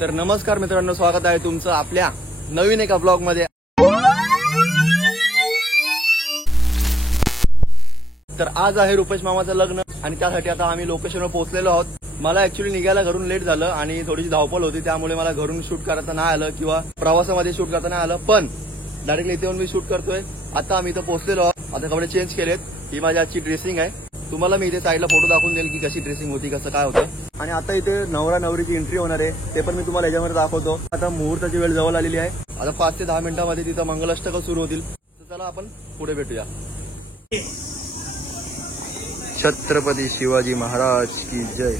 तर नमस्कार मित्रांनो, स्वागत आहे तुमचं आपल्या नवीन एका ब्लॉग मध्ये। तर आज आहे रुपेश मामाचं लग्न आणि त्यासाठी आता आम्ही लोकेशनवर पोहोचलेलो आहोत। मला ऍक्च्युअली निघायला घरून लेट झालं आणि थोडीशी धावपळ होती, त्यामुळे मला घरून शूट करता नाही आलं किंवा प्रवासामध्ये शूट करता नाही आलं, पण डायरेक्टली इथे येऊन मी शूट करतोय। आता आम्ही इथं पोहोचलेलो आहोत। आता कपडे चेंज केलेत। ही माझी आजची ड्रेसिंग आहे। तुम्हाला मी इथे साईडला फोटो दाखवून देईल की कशी ड्रेसिंग होती, कसं काय होतं। आणि आता इथे नवरा नवरीची एंट्री होणार आहे, ते पण मी तुम्हाला याच्यामध्ये दाखवतो। आता मुहूर्ताची वेळ जवळ आलेली आहे। आता 5 ते 10 मिनिटांमध्ये तिथं मंगलाष्टक सुरू होतील। तर चला आपण पुढे भेटूया। छत्रपती शिवाजी महाराज की जय।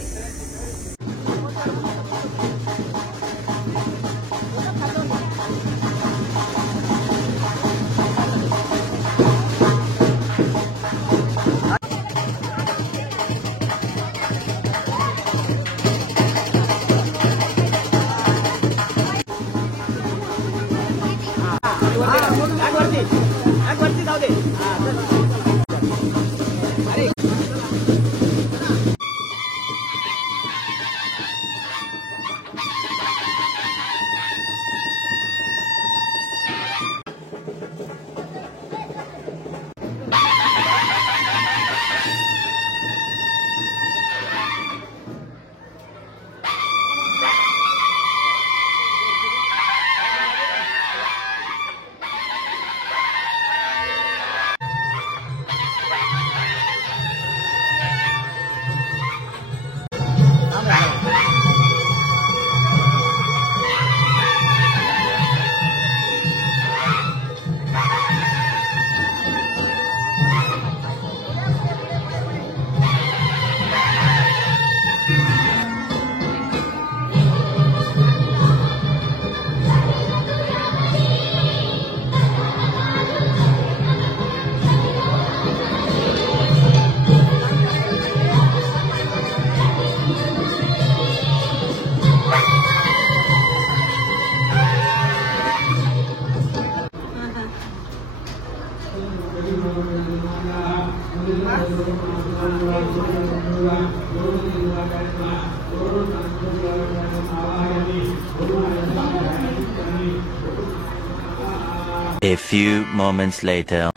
A few moments later.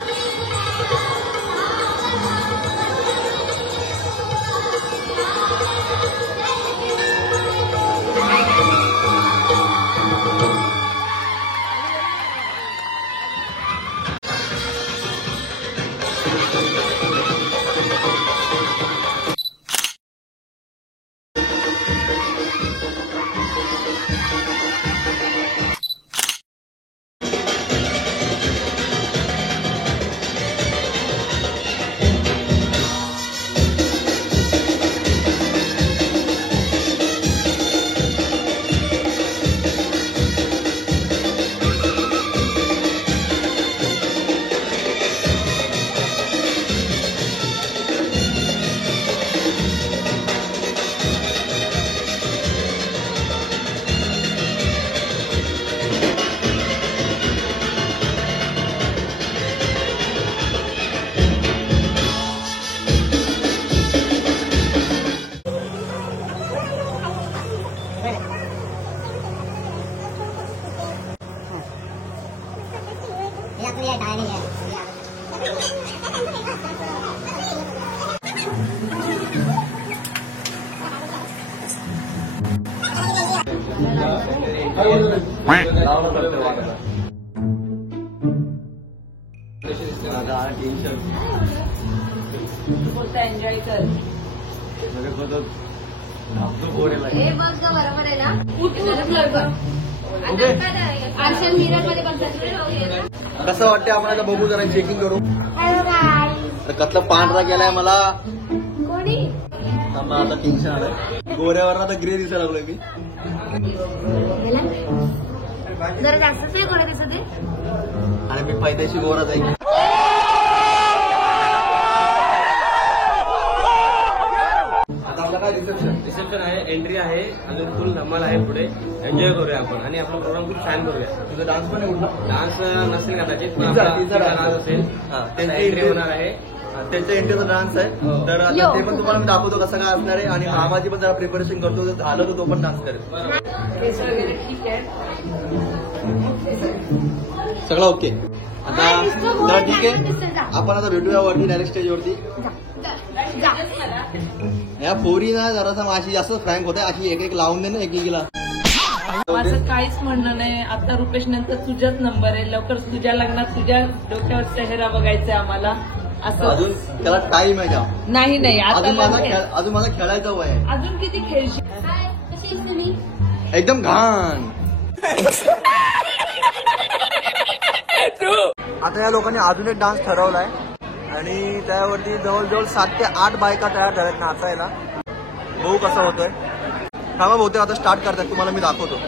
Enjoy कर हे बघ बरोबर आहे ना। कसं वाटतं आपण आता बघू, जरा चेकिंग करू। कसला पांढरा गेलाय मला कोणी आता टेन्शन आलंय। गोऱ्यावर आता ग्रे दिसायला लागलोय मी। जरा जास्तच आहे गोळ्या दिसत आहे आणि मी पैदाशी गोरा जाईल। आता आपला काय रिसेप्शन आहे, एंट्री आहे, अजून फुल धमाल आहे। पुढे एन्जॉय करूया आपण आणि आपला प्रोग्राम खूप छान करूया। तुझा डान्स पण आहे? डान्स नसेल कदाचित, पण आपला डान्स असेल। त्यांची एंट्री होणार आहे त्यांच्या एंट्रीचा डान्स आहे. तर आता ते पण तुम्हाला मी दाखवतो कसं काय असणार आहे. आणि मामाची पण जरा प्रिपरेशन करतो, जर झालं तर तो पण डान्स करेल. केस वगैरे ठीक आहे. सगळं ओके. आता जरा ठीक आहे, आपण आता भेटूया वरती डायरेक्ट स्टेजवरती. या पोरी ना जरासा अशी जास्त फ्रँक होते, अशी एक एक लावून दे ना एकेकीला. माझं काहीच म्हणणं नाही. आता रुपेश नंतर तुझ्याच नंबर आहे. लवकर तुझ्या लग्नात तुझ्या डोक्यावर चेहरा बघायचा आम्हाला. असं अजून त्याला टाइम आहे का? नाही अजून आता माझा खेळायचं वय आहे. अजून किती खेळशील. कशी आहेस तुम्ही? एकदम घाण. आता या लोकांनी अजून एक डान्स ठरवलाय आणि त्यावरती जवळजवळ 7 ते 8 बायका तयार झाल्यात नाचायला. बघू कसा होतोय. थांबा, बहुतेक आता स्टार्ट करतात, तुम्हाला मी दाखवतो.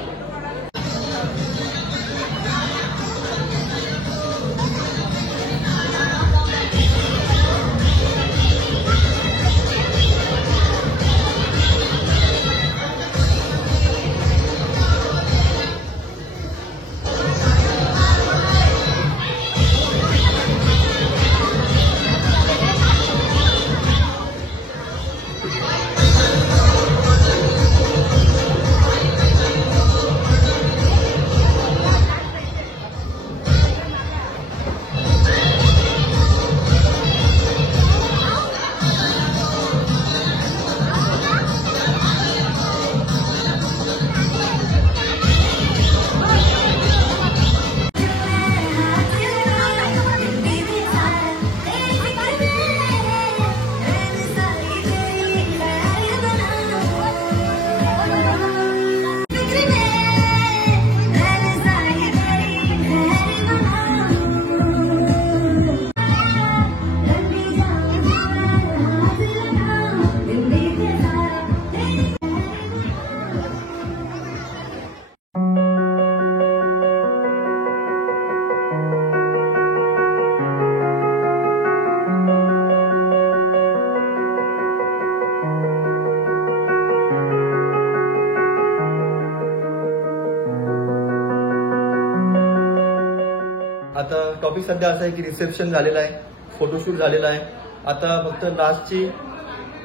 आता टॉपिक सध्या असं आहे की रिसेप्शन झालेलं आहे, फोटोशूट झालेला आहे. आता फक्त लास्टची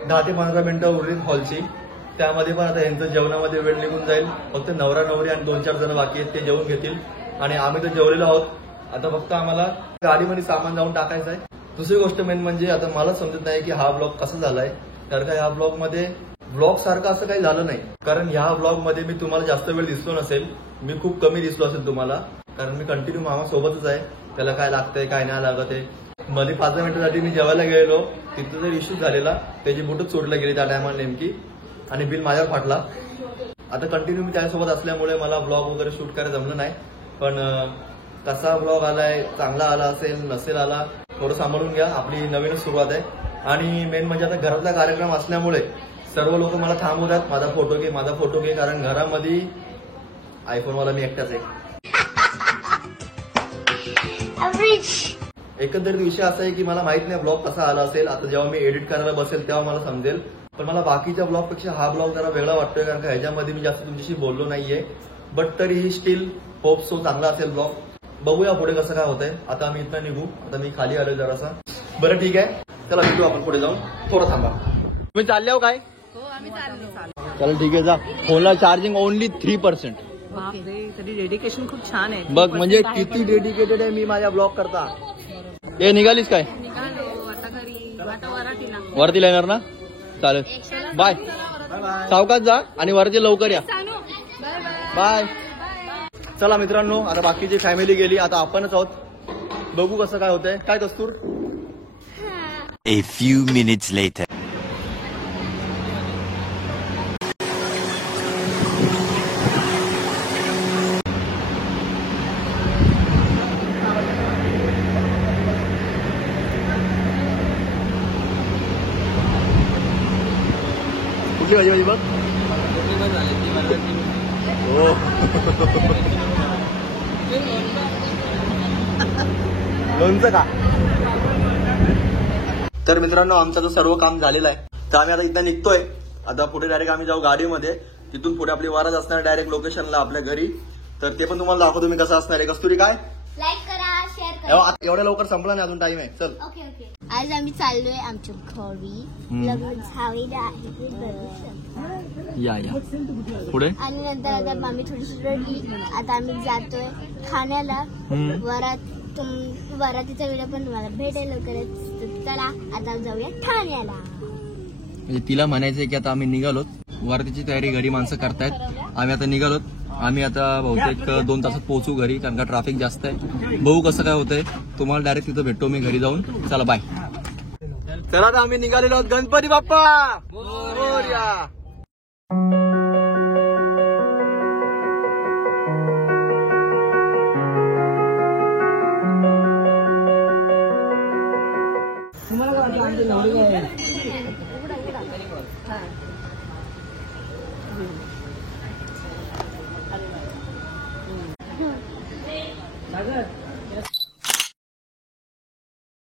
10 ते 15 मिनिटं उरलीत हॉलची. त्यामध्ये पण आता यांचं जेवणामध्ये वेळ निघून जाईल. फक्त नवरा नवरी आणि 2-4 जण बाकी आहेत, ते जेवून घेतील आणि आम्ही तर जेवलेलो आहोत. आता फक्त आम्हाला गाडीमध्ये सामान जाऊन टाकायचं आहे. दुसरी गोष्ट मेन म्हणजे आता मला समजत नाही की हा ब्लॉग कसा झालाय, कारण का ह्या ब्लॉगमध्ये ब्लॉग सारखं असं काही झालं नाही. कारण ह्या ब्लॉगमध्ये मी तुम्हाला जास्त वेळ दिसलो नसेल, मी खूप कमी दिसलो असेल तुम्हाला, कारण मी कंटिन्यू मामासोबतच आहे. त्याला काय लागतंय काय नाही लागत आहे. मध्ये 5 मिनिटांसाठी मी जेवायला गेलो, तिथं जर इश्यू झालेला, त्याची बोटच चोरली गेली त्या टायमाला नेमकी आणि बिल माझ्यावर फाटला. आता कंटिन्यू मी त्याच्यासोबत असल्यामुळे मला ब्लॉग वगैरे शूट करायला जमलं नाही. पण कसा ब्लॉग आलाय, चांगला आला असेल नसेल आला, थोडं सांभाळून घ्या. आपली नवीनच सुरुवात आहे. आणि मेन म्हणजे आता घरातला कार्यक्रम असल्यामुळे सर्व लोक मला थांबवतात, माझा फोटो घे माझा फोटो घे, कारण घरामध्ये आयफोनवाला मी एकटाच आहे. एकंदरीत विषय असा आहे की मला माहित नाही ब्लॉग कसा आला असेल. आता जेव्हा मी एडिट करायला बसेल तेव्हा मला समजेल. पण मला बाकीच्या ब्लॉगपेक्षा हा ब्लॉग जरा वेगळा वाटतोय, कारण का ह्याच्यामध्ये मी जास्त तुमच्याशी बोललो नाहीये. बट तरीही स्टील होप सो चांगला असेल ब्लॉग. बघूया पुढे कसं काय होतंय. आता आम्ही इथं निघू. आता मी खाली आलोय जरासा. बरं ठीक आहे, चला भेटू आपण पुढे जाऊन. थोडं थांबा. तुम्ही चालले हो काय? चला ठीक आहे, जा. फोनला चार्जिंग ओनली 3%. तरी डेडिकेशन खूप छान आहे. बघ म्हणजे किती डेडिकेटेड आहे मी माझ्या ब्लॉग करता. हे निघालीस काय? वरतीला येणार ना? चालेल, बाय. सावकाश जा आणि वरती लवकर या. बाय. चला मित्रांनो, आता बाकीची फॅमिली गेली, आता आपणच आहोत. बघू कसं काय होतंय. काय दस्तूर? A few minutes later. कुठली भाजी भाजी बघ. हो लोणचं का? तर मित्रांनो, आमचं तर सर्व काम झालेलं आहे. तर आम्ही आता इथं निघतोय. आता पुढे डायरेक्ट आम्ही जाऊ गाडीमध्ये. तिथून पुढे आपली वारच असणार डायरेक्ट लोकेशनला आपल्या घरी. तर ते पण तुम्हाला दाखवतो मी कसं असणार आहे. कस्तुरी काय? लाईक करा, शेअर करा. एवढ्या लवकर संपला नाही, अजून टाइम आहे. चल. Okay okay. आज आम्ही चाललोय आमच्या घरी. लग्न झालेलं आहे ते बघू शकता. या पुढे आणि नंतर आता आम्ही थोडीशी रडली. आता आम्ही जातोय ठाण्याला. वरातीचा व्हिडिओ पण तुम्हाला भेटेल लवकरच. तर चला आता जाऊया ठाण्याला. म्हणजे तिला म्हणायचंय की आता आम्ही निघालोत. वरातीची तयारी घरी माणसं करतायत. आम्ही आता निघालोत. आम्ही आता बहुतेक 2 तासात पोहोचू घरी, कारण का ट्रॅफिक जास्त आहे. बघू कसं काय होतंय. तुम्हाला डायरेक्ट तिथं भेटतो मी घरी जाऊन. चला बाय. चला आता आम्ही निघालेलो आहोत. गणपती बाप्पा मोरया.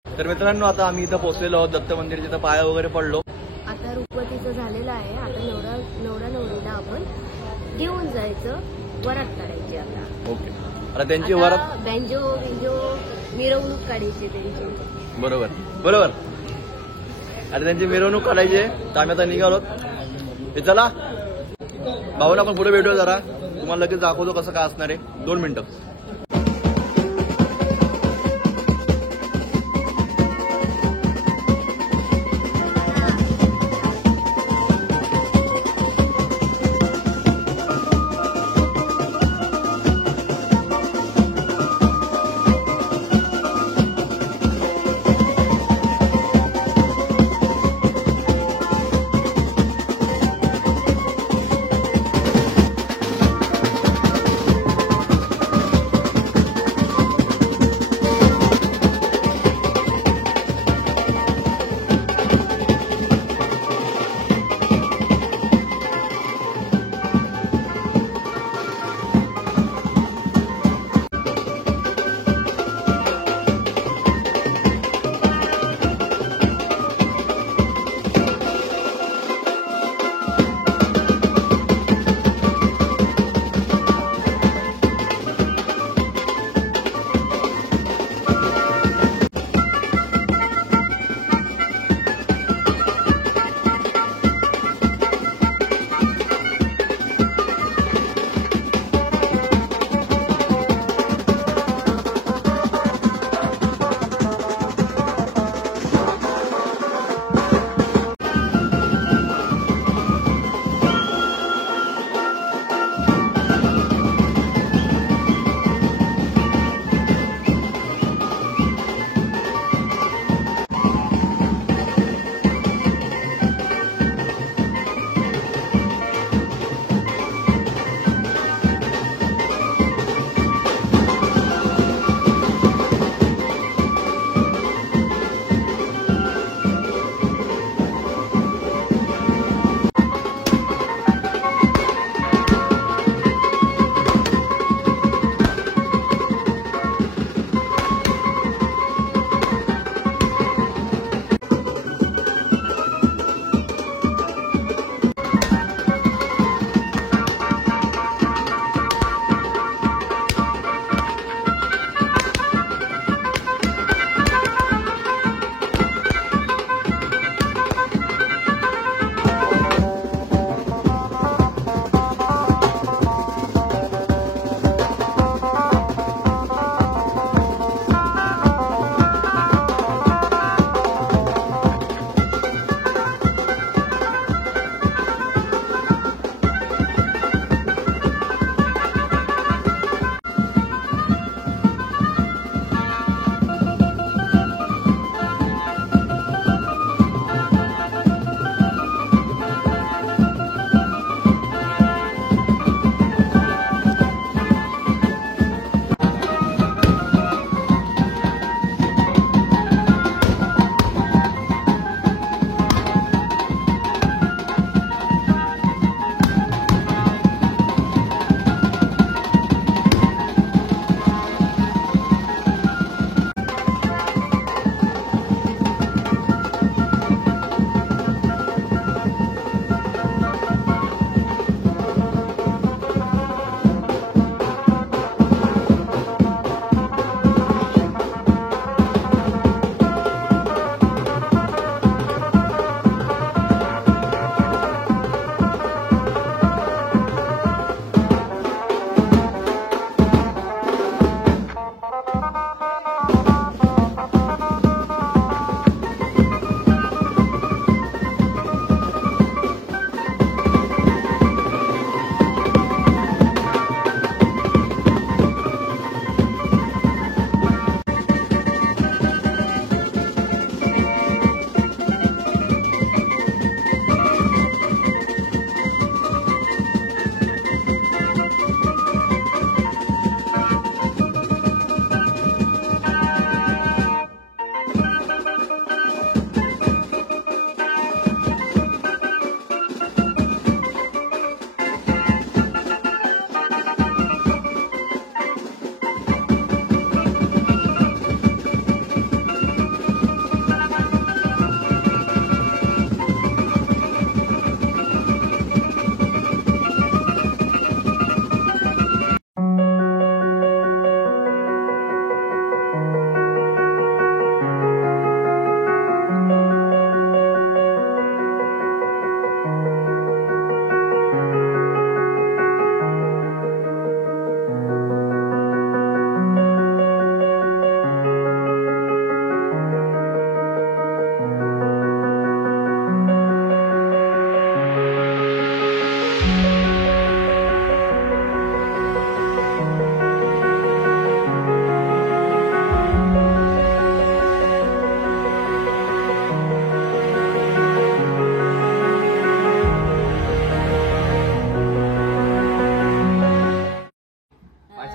तर मित्रांनो आता आम्ही इथं पोहोचलेलो आहोत दत्त मंदिरच्या. इथं पाया वगैरे पडलो. आता रुपवतीचं झालेलं आहे. आता नवरा नवरीला आपण घेऊन जायचं. वरात काढायची आता. ओके. आता त्यांची वरात बँजो मिरवणूक काढायची त्यांची. बरोबर. आता त्यांची मिरवणूक काढायची आहे. तर आम्ही आता निघालोत. हे चला भाऊला आपण पुढे भेटूया जरा. तुम्हाला लगेच दाखवतो कसं काय असणार आहे. 2 मिनिटं.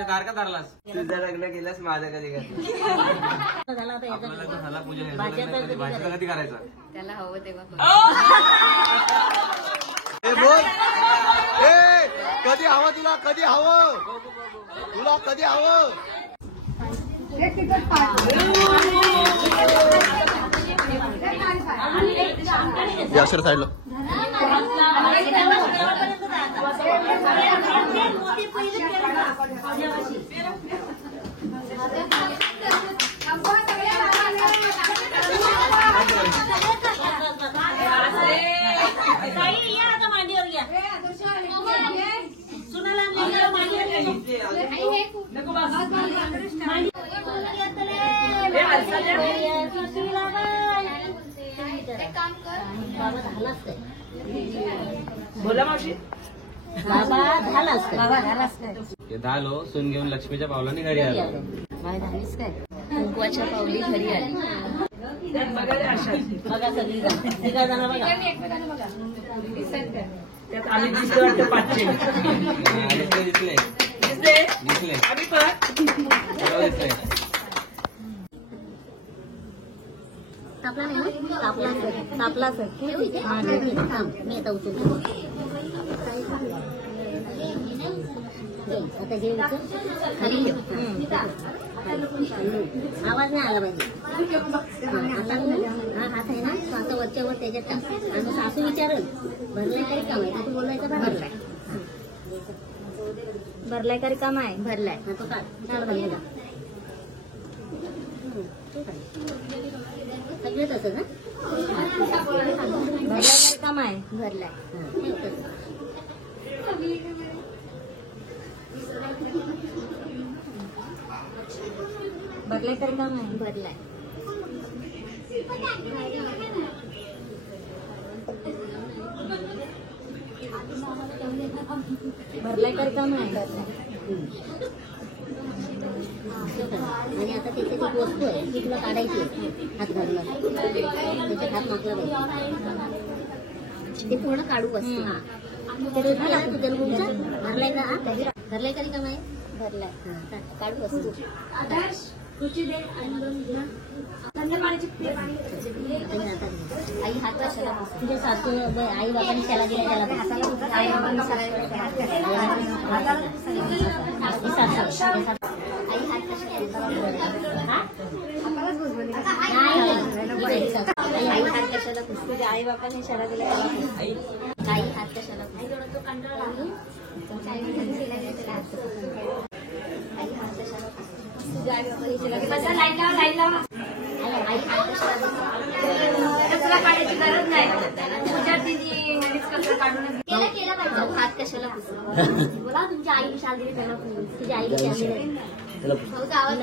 आमच्या कार का धरलास? तुझं लग्न केलंस माझं कधी करतो आपलं लग्न झाला पूजा भाजीला कधी करायचा? त्याला हवं तेव्हा ए बोल ए कधी हवं तुला, कधी हवं तुला, कधी हवं? याशर साईडला बोला मावशी. हे झालो सून घेऊन लक्ष्मीच्या पावलाने घरी आलो. कुंकवाच्या पावली घरी आली. बघा रे आशा. त्यात आम्ही दिसतो वाटतं पाचशे. दिसले दिसले? दिसले आम्ही पण दिसले. तापला नाही तापला सर मी आता उचलतो. आता हे खाली आवाज नाही आला पाहिजे. हा हात आहे ना तो आता वरच्यावर त्याच्यात टाक. आणि सासू विचारल भरलाय काही काम आहे तू बोलायचं भरलाय. भरलाय का काम आहे भरलाय हा तो काढ भरलेला सगळं तसं ना. भरलाय काम आहे भरलाय भरलाय तरी काम आहे भरलाय. भरलाय तरी काम आहे भरलाय. आणि आता त्याची एक वस्तू आहे ती तुला काढायची आहे. हात घालून त्याच्यात हात मागला पाहिजे. ते पूर्ण काढू वस्तू. ते झाला तुझ्या रूमचा भरलाय का भरलाय का काम आहे भरलाय. काढू वस्तू आई हात कशाला तुझ्या सासू आई बाबांनी त्याला दिला त्याला आई बाबांनी आई हात कशाला तुझ्या आई बाबांनी शाळा दिला आई हात कशाला तो कंटाळा लागून तुमच्या आई हात कशाला तुझ्या आई बाबांनी लाईन लावा आई हात कचरा काढायची गरज नाही. तुझ्या तिने कचरा काढून केला पाहिजे. हात कशाला बोला तुमच्या आईने शाल दिली त्याला तुझ्या आईने शाल दिली. आवाज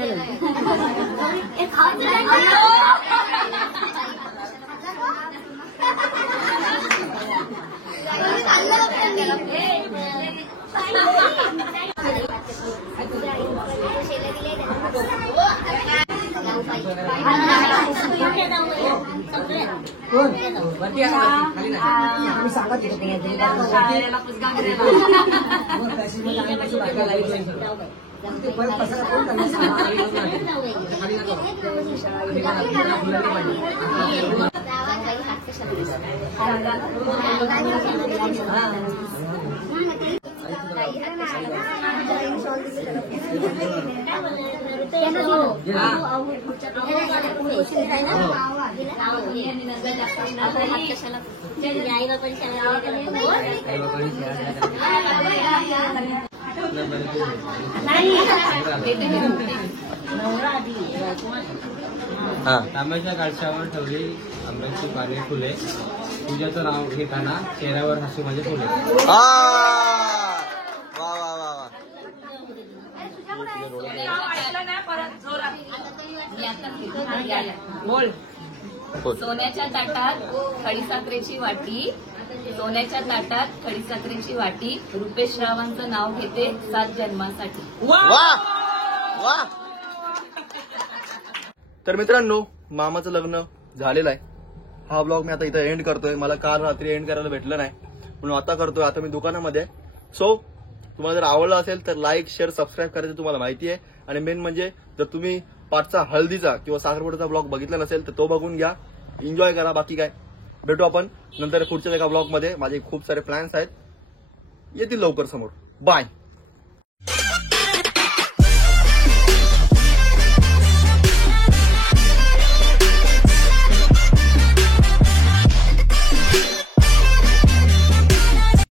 तांब्याच्या काळशावर ठेवली आंब्याची पाने फुले तुझ्याचं नाव घेताना चेहऱ्यावर हसू माझे फुले. सोन्याच्या ताटात खडीसाखरेची वाटी सोन्याच्या ताटात खडीसाखरेची वाटी रुपेश रावांचं नाव घेते 7 जन्मासाठी. तर मित्रांनो मामाचं लग्न झालेलं आहे. हा ब्लॉग मी आता इथं एंड करतोय. मला काल रात्री एंड करायला भेटलं नाही म्हणून आता करतोय. आता मी दुकानामध्ये. सो तुम्हाला जर आवडलं असेल तर लाईक शेअर सबस्क्राईब करायचं तुम्हाला माहिती आहे. आणि मेन म्हणजे जर तुम्ही पाठचा हळदीचा किंवा साखरपुड्याचा ब्लॉग बघितला नसेल तर तो बघून घ्या, एन्जॉय करा. बाकी काय, भेटू आपण नंतर पुढच्या एका ब्लॉगमध्ये. माझे खूप सारे प्लॅन्स आहेत, येतील लवकर समोर. बाय.